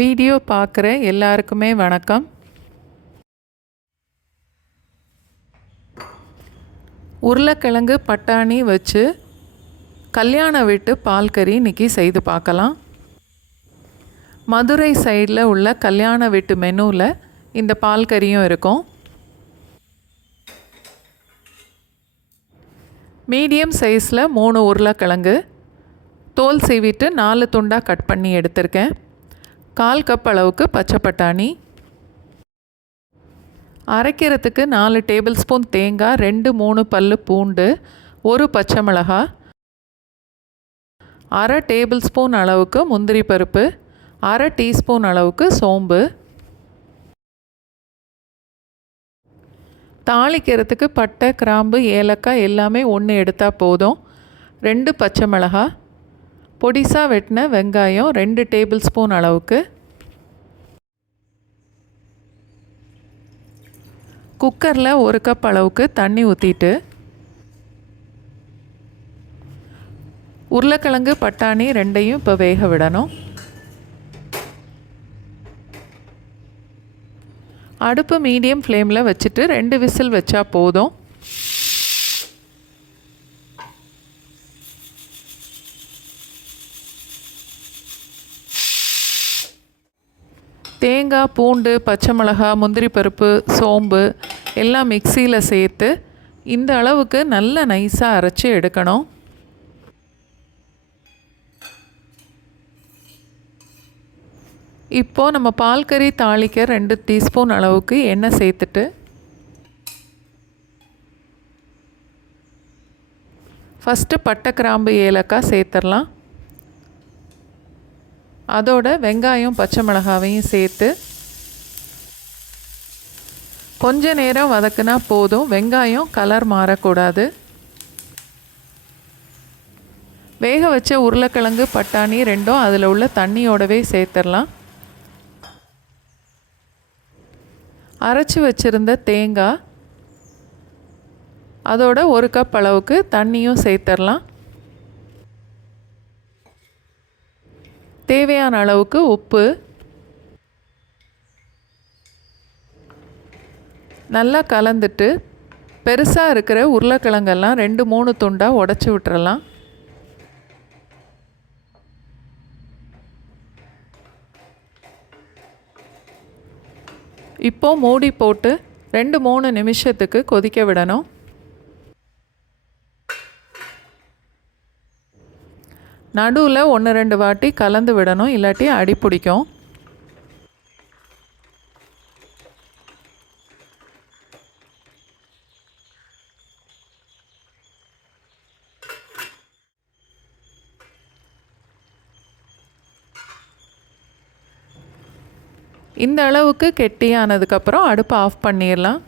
Video பார்க்குற எல்லாருக்குமே வணக்கம். உருளைக்கிழங்கு பட்டாணி வச்சு கல்யாண வீட்டு பால் கறி இன்றைக்கி செய்து பார்க்கலாம். மதுரை சைடில் உள்ள கல்யாண வீட்டு மெனுவில் இந்த பால் கறியும் இருக்கும். மீடியம் சைஸில் 3 உருளைக்கிழங்கு தோல் சீவிட்டு 4 துண்டாக கட் பண்ணி எடுத்திருக்கேன். 1/4 கப் அளவுக்கு பச்சை பட்டாணி, அரைக்கிறதுக்கு 4 டேபிள் ஸ்பூன் தேங்காய், 2-3 பல்லு பூண்டு, 1 பச்சை மிளகாய், 1/2 டேபிள் ஸ்பூன் அளவுக்கு முந்திரி பருப்பு, 1/2 டீஸ்பூன் அளவுக்கு சோம்பு. தாளிக்கிறதுக்கு பட்டை, கிராம்பு, ஏலக்காய் எல்லாமே ஒன்று எடுத்தால் போதும். 2 பச்சை மிளகாய், பொடிசாக வெட்டின வெங்காயம் 2 டேபிள் ஸ்பூன் அளவுக்கு. குக்கரில் 1 கப் அளவுக்கு தண்ணி ஊற்றிட்டு உருளைக்கிழங்கு பட்டாணி 2ஐயும் இப்போ வேக விடணும். அடுப்பு மீடியம் ஃப்ளேமில் வச்சுட்டு 2 விசில் வச்சா போதும். தேங்காய், பூண்டு, பச்சை மிளகாய், முந்திரி பருப்பு, சோம்பு எல்லாம் மிக்சியில் சேர்த்து இந்த அளவுக்கு நல்ல நைஸாக அரைச்சி எடுக்கணும். இப்போது நம்ம பால் கறி தாளிக்க 2 டீஸ்பூன் அளவுக்கு எண்ணெய் சேர்த்துட்டு ஃபஸ்ட்டு பட்டை, கிராம்பு, ஏலக்காய் சேர்த்துடலாம். அதோட வெங்காயம், பச்சை மிளகாவையும் சேர்த்து கொஞ்ச நேரம் வதக்குனா போதும். வெங்காயம் கலர் மாறக்கூடாது. வேக வச்ச உருளைக்கிழங்கு பட்டாணி 2ம் அதில் உள்ள தண்ணியோடவே சேர்த்துடலாம். அரைச்சி வச்சுருந்த தேங்காய், அதோட 1 கப் அளவுக்கு தண்ணியும் சேர்த்துடலாம். தேவையான அளவுக்கு உப்பு, நல்லா கலந்துட்டு பெருசாக இருக்கிற உருளைக்கிழங்கெல்லாம் 2-3 துண்டாக உடச்சி விட்டுறலாம். இப்போது மூடி போட்டு 2-3 நிமிஷத்துக்கு கொதிக்க விடணும். நடுவில் 1-2 வாட்டி கலந்து விடணும், இல்லாட்டி அடி பிடிக்கும். இந்த அளவுக்கு கெட்டியானதுக்கப்புறம் அடுப்பை ஆஃப் பண்ணிடலாம்.